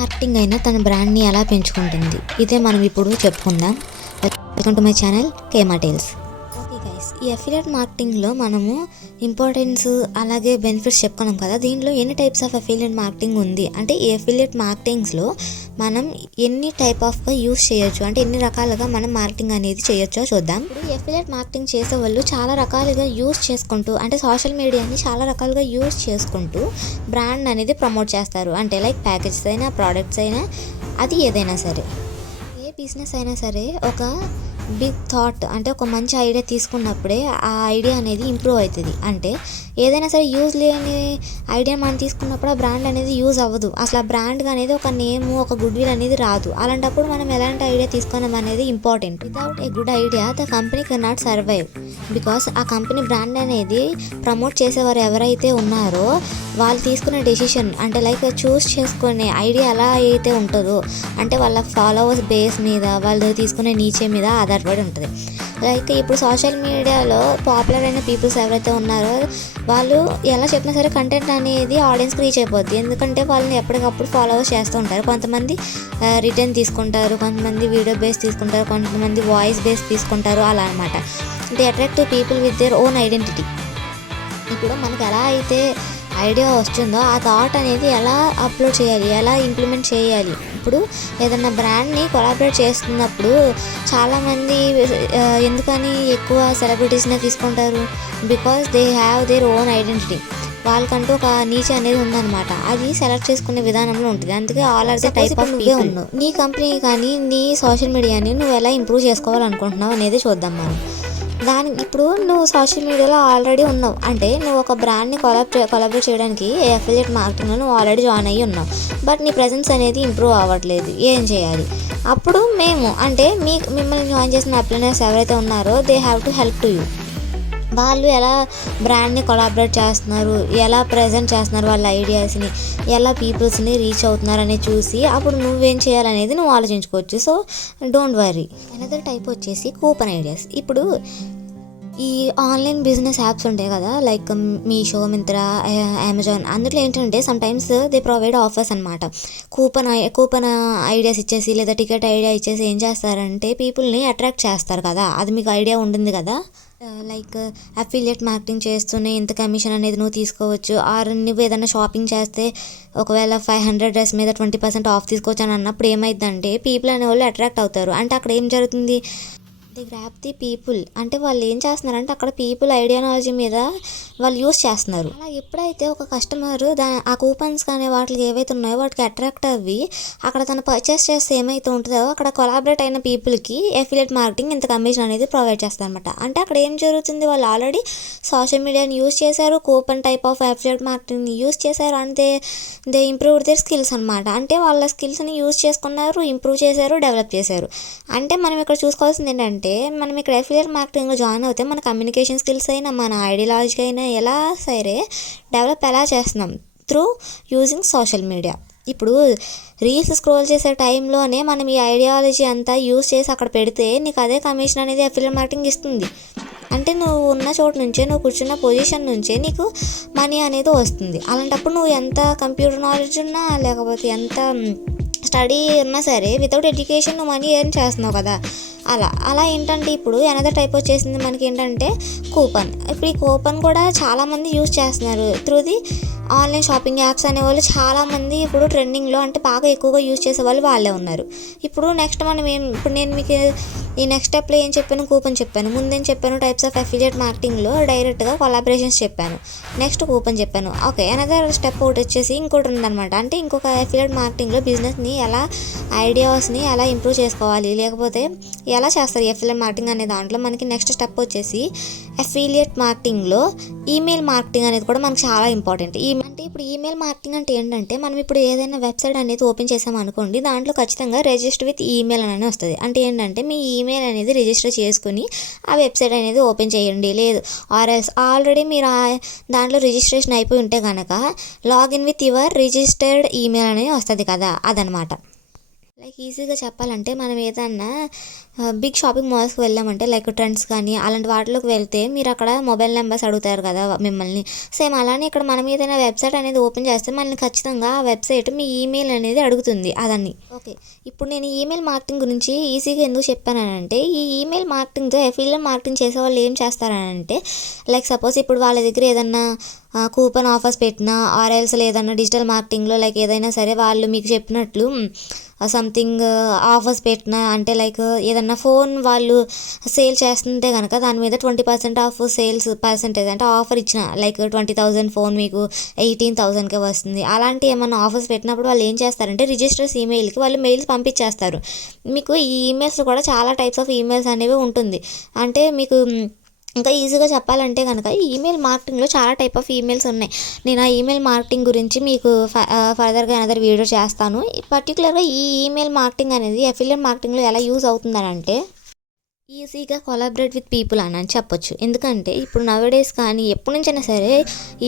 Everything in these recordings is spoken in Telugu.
మార్కెటింగ్ అయినా తన బ్రాండ్ని ఎలా పెంచుకుంటుంది, ఇదే మనం ఇప్పుడు చెప్పుకుందాం. వెల్కమ్ టు మై ఛానల్ కేమా టేల్స్. ఓకే గైస్, ఈ అఫిలియేట్ మార్కెటింగ్లో మనము ఇంపార్టెన్స్ అలాగే బెనిఫిట్స్ చెప్పుకున్నాం కదా. దీంట్లో ఎన్ని టైప్స్ ఆఫ్ అఫిలియేట్ మార్కెటింగ్ ఉంది అంటే, ఈ అఫిలియేట్ మార్కెటింగ్స్లో మనం ఎన్ని టైప్ ఆఫ్గా యూస్ చేయొచ్చు అంటే ఎన్ని రకాలుగా మనం మార్కెటింగ్ అనేది చేయొచ్చో చూద్దాం. ఇప్పుడు ఈ అఫిలియేట్ మార్కెటింగ్ చేసే వాళ్ళు చాలా రకాలుగా యూస్ చేసుకుంటూ అంటే సోషల్ మీడియాని చాలా రకాలుగా యూస్ చేసుకుంటూ బ్రాండ్ అనేది ప్రమోట్ చేస్తారు. అంటే లైక్ ప్యాకేజెస్ అయినా ప్రోడక్ట్స్ అయినా అది ఏదైనా సరే, ఏ బిజినెస్ అయినా సరే ఒక బిగ్ థాట్ అంటే ఒక మంచి ఐడియా తీసుకున్నప్పుడే ఆ ఐడియా అనేది ఇంప్రూవ్ అవుతుంది. అంటే ఏదైనా సరే యూజ్ లేని ఐడియా మనం తీసుకున్నప్పుడు ఆ బ్రాండ్ అనేది యూజ్ అవ్వదు. అసలు ఆ బ్రాండ్గా అనేది ఒక నేమ్ ఒక గుడ్ విల్ అనేది రాదు. అలాంటప్పుడు మనం ఎలాంటి ఐడియా తీసుకున్నాం అనేది important. Without a good idea the company can not survive. Because ఆ కంపెనీ బ్రాండ్ అనేది ప్రమోట్ చేసేవారు ఎవరైతే ఉన్నారో వాళ్ళు తీసుకునే డెసిషన్ అంటే లైక్ చూస్ చేసుకునే ఐడియా ఎలా అయితే ఉంటుందో అంటే వాళ్ళ ఫాలోవర్స్ బేస్ మీద వాళ్ళు తీసుకునే నీచే మీద ఆధారపడి ఉంటుంది. లైక్ ఇప్పుడు సోషల్ మీడియాలో పాపులర్ అయిన పీపుల్స్ ఎవరైతే ఉన్నారో వాళ్ళు ఎలా చెప్పినా సరే కంటెంట్ అనేది ఆడియన్స్కి రీచ్ అయిపోద్ది. ఎందుకంటే వాళ్ళని ఎప్పటికప్పుడు ఫాలోవర్స్ చేస్తూ ఉంటారు. కొంతమంది రిటర్న్ తీసుకుంటారు, కొంతమంది వీడియో బేస్ తీసుకుంటారు, కొంతమంది వాయిస్ బేస్ తీసుకుంటారు. అలా అనమాట. They attract to people with their own identity. ఇప్పుడు మనకు ఎలా అయితే ఐడియా వస్తుందో ఆ థాట్ అనేది ఎలా అప్లోడ్ చేయాలి, ఎలా ఇంప్లిమెంట్ చేయాలి. ఇప్పుడు ఏదన్నా బ్రాండ్ని కొలాబరేట్ చేస్తున్నప్పుడు చాలామంది ఎందుకని ఎక్కువ సెలబ్రిటీస్నే తీసుకుంటారు? Because they have their own identity. వాళ్ళకంటూ ఒక నీచ్ అనేది ఉందన్నమాట. అది సెలెక్ట్ చేసుకునే విధానంలో ఉంటుంది. అందుకే all are the type of people. నీ కంపెనీ కానీ నీ సోషల్ మీడియాని నువ్వు ఎలా ఇంప్రూవ్ చేసుకోవాలనుకుంటున్నావు అనేది చూద్దాం మనం. ఇప్పుడు నువ్వు సోషల్ మీడియాలో ఆల్రెడీ ఉన్నావు అంటే నువ్వు ఒక బ్రాండ్ని కొలాబరేట్ చేయడానికి అఫిలియేట్ మార్కెటింగ్లో నువ్వు ఆల్రెడీ జాయిన్ అయ్యి ఉన్నావు. బట్ నీ ప్రెజెన్స్ అనేది ఇంప్రూవ్ అవ్వట్లేదు. ఏం చేయాలి? అప్పుడు మేము అంటే మిమ్మల్ని జాయిన్ చేసిన అప్లైనర్స్ ఎవరైతే ఉన్నారో they have to help to you. వాళ్ళు ఎలా బ్రాండ్ని కొలాబరేట్ చేస్తున్నారు, ఎలా ప్రజెంట్ చేస్తున్నారు, వాళ్ళ ఐడియాస్ని ఎలా పీపుల్స్ని రీచ్ అవుతున్నారు అనేది చూసి అప్పుడు నువ్వేం చేయాలనేది నువ్వు ఆలోచించుకోవచ్చు. So don't worry. Another type వచ్చేసి కూపన్ ఐడియాస్. ఇప్పుడు ఈ ఆన్లైన్ బిజినెస్ యాప్స్ ఉంటాయి కదా, లైక్ మీషో, మింత్రా, అమెజాన్. అందులో ఏంటంటే సమ్టైమ్స్ దే ప్రొవైడ్ ఆఫర్స్ అనమాట. కూపన్ ఐడియాస్ ఇచ్చేసి లేదా టికెట్ ఐడియా ఇచ్చేసి ఏం చేస్తారంటే పీపుల్ని అట్రాక్ట్ చేస్తారు కదా. అది మీకు ఐడియా ఉంటుంది కదా. లైక్ అఫిలియేట్ మార్కెటింగ్ చేస్తూనే ఇంత కమిషన్ అనేది నువ్వు తీసుకోవచ్చు. ఆర్ నువ్వు ఏదైనా షాపింగ్ చేస్తే ఒకవేళ 500 డ్రెస్ మీద 20% ఆఫ్ తీసుకోవచ్చు అని అన్నప్పుడు ఏమైందంటే పీపుల్ అనేవాళ్ళు అట్రాక్ట్ అవుతారు. అంటే అక్కడ ఏం జరుగుతుంది? The grab the people. అంటే వాళ్ళు ఏం చేస్తున్నారంటే అక్కడ పీపుల్ ఐడియాలజీ మీద వాళ్ళు యూస్ చేస్తున్నారు. అలా ఎప్పుడైతే ఒక కస్టమర్ ఆ కూపన్స్ కానీ వాటికి ఏవైతే ఉన్నాయో వాటికి అట్రాక్ట్ అవ్వి అక్కడ తను పర్చేస్ చేస్తే ఏమైతే ఉంటుందో అక్కడ కొలాబరేట్ అయిన పీపుల్కి అఫిలియేట్ మార్కెటింగ్ ఇంత కమిషన్ అనేది ప్రొవైడ్ చేస్తారు అనమాట. అంటే అక్కడ ఏం జరుగుతుంది? వాళ్ళు ఆల్రెడీ సోషల్ మీడియాని యూస్ చేశారు, కూపన్ టైప్ ఆఫ్ అఫిలియేట్ మార్కెటింగ్ని యూస్ చేశారు. అంటే దే ఇంప్రూవ్ దేర్ స్కిల్స్ అనమాట. అంటే వాళ్ళ స్కిల్స్ని యూస్ చేసుకున్నారు, ఇంప్రూవ్ చేశారు, డెవలప్ చేశారు. అంటే మనం ఇక్కడ చూసుకోవాల్సింది ఏంటంటే మనం ఇక్కడ అఫిలియేట్ మార్కెటింగ్లో జాయిన్ అవుతే మన కమ్యూనికేషన్ స్కిల్స్ అయినా మన ఐడియాలజీ అయినా ఎలా సరే డెవలప్ ఎలా చేస్తున్నాం త్రూ యూజింగ్ సోషల్ మీడియా. ఇప్పుడు రీల్స్ స్క్రోల్ చేసే టైంలోనే మనం ఈ ఐడియాలజీ అంతా యూజ్ చేసి అక్కడ పెడితే నీకు అదే కమిషన్ అనేది అఫిలియేట్ మార్కెటింగ్ ఇస్తుంది. అంటే నువ్వు ఉన్న చోటు నుంచే, నువ్వు కూర్చున్న పొజిషన్ నుంచే నీకు మనీ అనేది వస్తుంది. అలాంటప్పుడు నువ్వు ఎంత కంప్యూటర్ నాలెడ్జ్ ఉన్నా లేకపోతే ఎంత స్టడీ ఉన్నా సరే వితౌట్ ఎడ్యుకేషన్ నువ్వు మనీ ఎర్న్ చేస్తున్నావు కదా. అలా ఏంటంటే ఇప్పుడు అనదర్ టైప్ వచ్చేసింది మనకి ఏంటంటే కూపన్. ఇప్పుడు ఈ కూపన్ కూడా చాలామంది యూజ్ చేస్తున్నారు through the online shopping apps అనేవాళ్ళు చాలామంది ఇప్పుడు ట్రెండింగ్లో అంటే బాగా ఎక్కువగా యూజ్ చేసే వాళ్ళు వాళ్ళే ఉన్నారు. ఇప్పుడు నెక్స్ట్ ఇప్పుడు నేను మీకు ఈ నెక్స్ట్ స్టెప్లో ఏం చెప్పాను? కూపన్ చెప్పాను. ముందేం చెప్పాను? టైప్స్ ఆఫ్ అఫిలియేట్ మార్కెటింగ్లో డైరెక్ట్గా కొలాబరేషన్స్ చెప్పాను. నెక్స్ట్ కూపన్ చెప్పాను. ఓకే, అనదర్ స్టెప్ ఒకటి వచ్చేసి ఇంకోటి ఉందన్నమాట. అంటే ఇంకొక అఫిలియేట్ మార్కెటింగ్లో బిజినెస్ని ఎలా ఐడియాస్ని ఎలా ఇంప్రూవ్ చేసుకోవాలి లేకపోతే ఎలా చేస్తారు అఫిలియేట్ మార్కెటింగ్ అనే దాంట్లో మనకి నెక్స్ట్ స్టెప్ వచ్చేసి అఫిలియేట్ మార్కెటింగ్లో ఈమెయిల్ మార్కెటింగ్ అనేది కూడా మనకు చాలా ఇంపార్టెంట్. అంటే ఇప్పుడు ఈమెయిల్ మార్కెటింగ్ అంటే ఏంటంటే మనం ఇప్పుడు ఏదైనా వెబ్సైట్ అనేది ఓపెన్ చేసామనుకోండి, దాంట్లో ఖచ్చితంగా రిజిస్టర్ విత్ ఈమెయిల్ అనేది వస్తుంది. అంటే ఏంటంటే మీ ఈమెయిల్ అనేది రిజిస్టర్ చేసుకుని ఆ వెబ్సైట్ అనేది ఓపెన్ చేయండి. లేదు ఆర్ఎల్స్ ఆల్రెడీ మీరు దాంట్లో రిజిస్ట్రేషన్ అయిపోయి ఉంటే కనుక login with your registered email అనేది వస్తుంది కదా, అదనమాట. లైక్ ఈజీగా చెప్పాలంటే మనం ఏదన్నా బిగ్ షాపింగ్ మాల్స్కి వెళ్ళామంటే లైక్ ట్రెండ్స్ కానీ అలాంటి వాటిలోకి వెళ్తే మీరు అక్కడ మొబైల్ నెంబర్స్ అడుగుతారు కదా మిమ్మల్ని. సేమ్ అలానే ఇక్కడ మనం ఏదైనా వెబ్సైట్ అనేది ఓపెన్ చేస్తే మనల్ని ఖచ్చితంగా ఆ వెబ్సైట్ మీ ఈమెయిల్ అనేది అడుగుతుంది అదని. ఓకే, ఇప్పుడు నేను ఈమెయిల్ మార్కెటింగ్ గురించి ఈజీగా ఎందుకు చెప్పానంటే ఈ ఈమెయిల్ మార్కెటింగ్తో ఎఫిలియేట్ మార్కెటింగ్ చేసే వాళ్ళు ఏం చేస్తారనంటే లైక్ సపోజ్ ఇప్పుడు వాళ్ళ దగ్గర ఏదన్నా కూపన్ ఆఫర్స్ పెట్టినా ఆర్ఎల్స్ ఏదన్నా డిజిటల్ మార్కెటింగ్లో లైక్ ఏదైనా సరే వాళ్ళు మీకు చెప్పినట్లు సంథింగ్ ఆఫర్స్ పెట్టినా అంటే లైక్ ఏదన్నా ఫోన్ వాళ్ళు సేల్ చేస్తుంటే కనుక దాని మీద 20% ఆఫ్ సేల్స్ పర్సెంటేజ్ అంటే ఆఫర్ ఇచ్చిన లైక్ 20,000 ఫోన్ మీకు 18,000కే వస్తుంది. అలాంటి ఏమన్నా ఆఫర్స్ పెట్టినప్పుడు వాళ్ళు ఏం చేస్తారంటే రిజిస్టర్స్ ఈమెయిల్కి వాళ్ళు మెయిల్స్ పంపించేస్తారు. మీకు ఈ ఈమెయిల్స్లో కూడా చాలా టైప్స్ ఆఫ్ ఈమెయిల్స్ అనేవి ఉంటుంది. అంటే మీకు ఇంకా ఈజీగా చెప్పాలంటే కనుక ఈ ఈమెయిల్ మార్కెటింగ్లో చాలా టైప్ ఆఫ్ ఈమెయిల్స్ ఉన్నాయి. నేను ఆ ఈమెయిల్ మార్కెటింగ్ గురించి మీకు ఫర్దర్గా అనదర్ వీడియో చేస్తాను. పర్టికులర్గా ఈ ఈమెయిల్ మార్కెటింగ్ అనేది అఫిలియేట్ మార్కెటింగ్లో ఎలా యూజ్ అవుతుందనంటే ఈజీగా కొలాబరేట్ విత్ పీపుల్ అని చెప్పొచ్చు. ఎందుకంటే ఇప్పుడు నవేడేస్ కానీ ఎప్పటి నుంచైనా సరే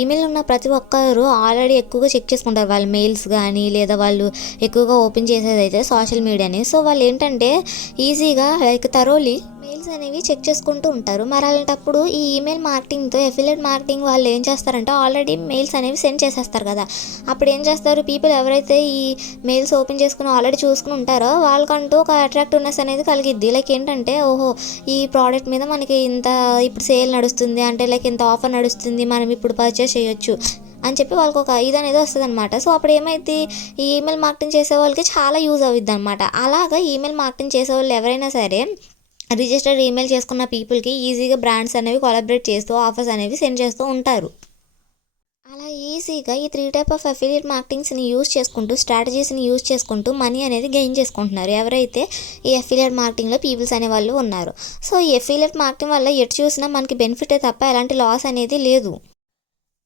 ఈమెయిల్ ఉన్న ప్రతి ఒక్కరు ఆల్రెడీ ఎక్కువగా చెక్ చేసుకుంటారు వాళ్ళ మెయిల్స్ కానీ లేదా వాళ్ళు ఎక్కువగా ఓపెన్ చేసేది అయితే సోషల్ మీడియాని. సో వాళ్ళు ఏంటంటే ఈజీగా లైక్ థరోలీ మెయిల్స్ అనేవి చెక్ చేసుకుంటూ ఉంటారు. మరి అలాంటప్పుడు ఈ ఈమెయిల్ మార్కెటింగ్తో అఫిలియేట్ మార్కెటింగ్ వాళ్ళు ఏం చేస్తారంటే ఆల్రెడీ మెయిల్స్ అనేవి సెండ్ చేసేస్తారు కదా. అప్పుడు ఏం చేస్తారు, పీపుల్ ఎవరైతే ఈ మెయిల్స్ ఓపెన్ చేసుకుని ఆల్రెడీ చూసుకుని ఉంటారో వాళ్ళకంటూ ఒక అట్రాక్టివ్నెస్ అనేది కలిగిద్ది. లైక్ ఏంటంటే ఓహో ఈ ప్రోడక్ట్ మీద మనకి ఇంత ఇప్పుడు సేల్ నడుస్తుంది అంటే లైక్ ఇంత ఆఫర్ నడుస్తుంది, మనం ఇప్పుడు పర్చేస్ చేయొచ్చు అని చెప్పి వాళ్ళకి ఒక ఇది అనేది వస్తుంది అనమాట. సో అప్పుడు ఏమైతే ఈ ఈమెయిల్ మార్కెటింగ్ చేసే వాళ్ళకి చాలా యూజ్ అవుద్ది అనమాట. అలాగా ఈమెయిల్ మార్కెటింగ్ చేసే వాళ్ళు ఎవరైనా సరే రిజిస్టర్డ్ ఈమెయిల్ చేసుకున్న పీపుల్కి ఈజీగా బ్రాండ్స్ అనేవి కొలాబరేట్ చేస్తూ ఆఫర్స్ అనేవి సెండ్ చేస్తూ ఉంటారు. అలా ఈజీగా ఈ 3 టైప్ ఆఫ్ అఫిలియేట్ మార్కెటింగ్స్ని యూజ్ చేసుకుంటూ స్ట్రాటజీస్ని యూజ్ చేసుకుంటూ మనీ అనేది గెయిన్ చేసుకుంటున్నారు ఎవరైతే ఈ అఫిలియేట్ మార్కెటింగ్లో పీపుల్స్ అనే వాళ్ళు ఉన్నారు. సో ఈ అఫిలియేట్ మార్కెటింగ్ వల్ల ఎటు చూసినా మనకి బెనిఫిటే తప్ప ఎలాంటి లాస్ అనేది లేదు.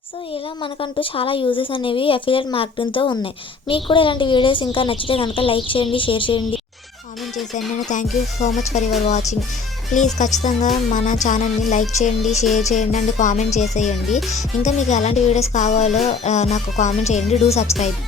సో ఇలా మనకంటూ చాలా యూజెస్ అనేవి అఫిలియేట్ మార్కెటింగ్తో ఉన్నాయి. మీకు కూడా ఇలాంటి వీడియోస్ ఇంకా నచ్చితే కనుక లైక్ చేయండి, షేర్ చేయండి, కామెంట్ చేసేయండి. నేను thank you so much for your watching. Please ఖచ్చితంగా మన ఛానల్ని లైక్ చేయండి, షేర్ చేయండి అండ్ కామెంట్ చేసేయండి. ఇంకా మీకు ఎలాంటి వీడియోస్ కావాలో నాకు కామెంట్ చేయండి. Do subscribe.